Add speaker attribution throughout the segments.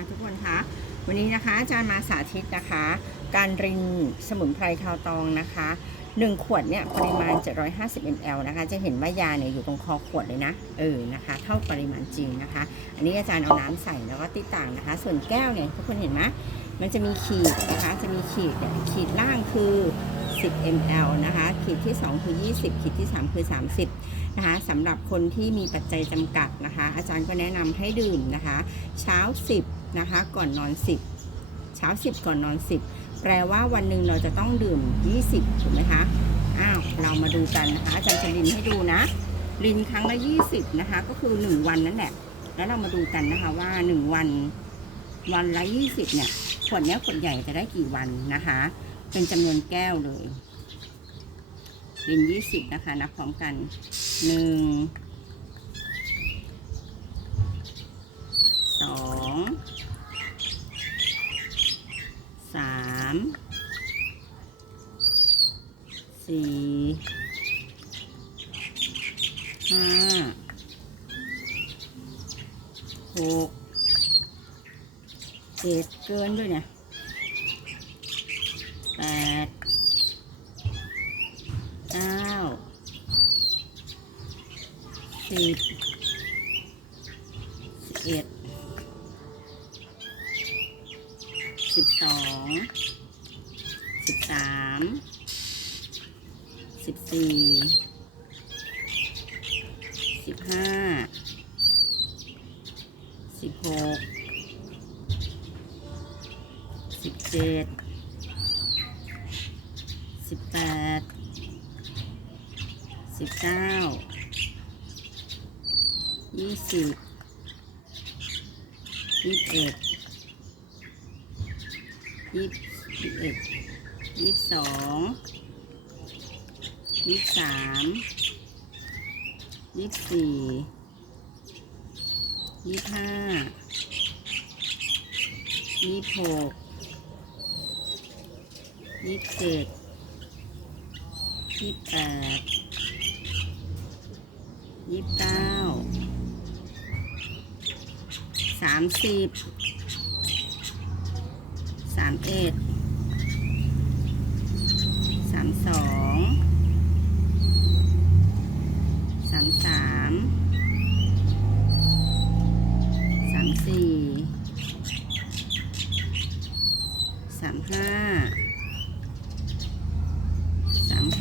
Speaker 1: ะทุกคนคะวันนี้นะคะอาจารย์มาสาธิตนะคะ การรินสมุนไพรทาวตองนะคะ 1 ขวดเนี่ยปริมาณ 750 ml นะคะ จะเห็นว่ายาเนี่ยอยู่ตรงคอขวดเลยนะ เออนะคะ เท่าปริมาณจริงนะคะ อันนี้อาจารย์เอาน้ำใส่แล้วก็ติดต่างนะคะ ส่วนแก้วเนี่ยทุกคนเห็นไหมมันจะมีขีดนะคะ จะมีขีดเนี่ยขีดล่างคือ 10 ml นะคะขีดที่ 2 คือ 20 ขีดที่ 3 คือ 30 นะคะสำหรับคนที่มีปัจจัยจำกัดนะคะ อาจารย์ก็แนะนำให้ดื่มนะคะ เช้า 10 นะคะ ก่อนนอน 10 เช้า 10 ก่อนนอน 10 แปลว่าวันหนึ่งเราจะต้องดื่ม 20 ถูกไหมคะ อ้าว เรามาดูกันนะคะ อาจารย์จะลินให้ดูนะ ลินครั้งละ 20 นะคะ ก็คือ 1 วันนั่นแหละ แล้วเรามาดูกันนะคะว่า 1 วัน วันละ 20 เนี่ย ขวดเนี้ยขวดใหญ่จะได้กี่วันนะคะ เป็นจำนวนแก้วเลยลิน20นะคะ นับพร้อมกันหนึ่งสองสามสี่ห้าหกเจ็ดเกินด้วยเนี่ย แปดเก้าสิบสิบเอ็ดสิบสองสิบสามสิบสี่สิบห้าสิบหกสิบเจ็ด สิบแปดสิบเก้ายี่สิบยี่สิบเอ็ดยี่สิบเอ็ดยี่สิบสองยี่สิบสามยี่สิบสี่ยี่สิบห้ายี่สิบหกยี่สิบเจ็ด ยี่สิบแปดยี่สิบเก้าสามสิบสามเอ็ดสามสองสามสามสามสี่สามห้า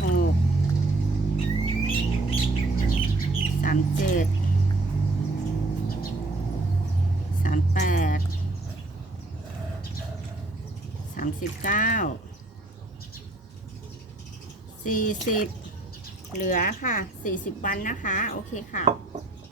Speaker 1: หกสามเจ็ดสามแปดสามสิบเก้าสี่สิบเหลือค่ะสี่สิบวันนะคะ โอเคค่ะ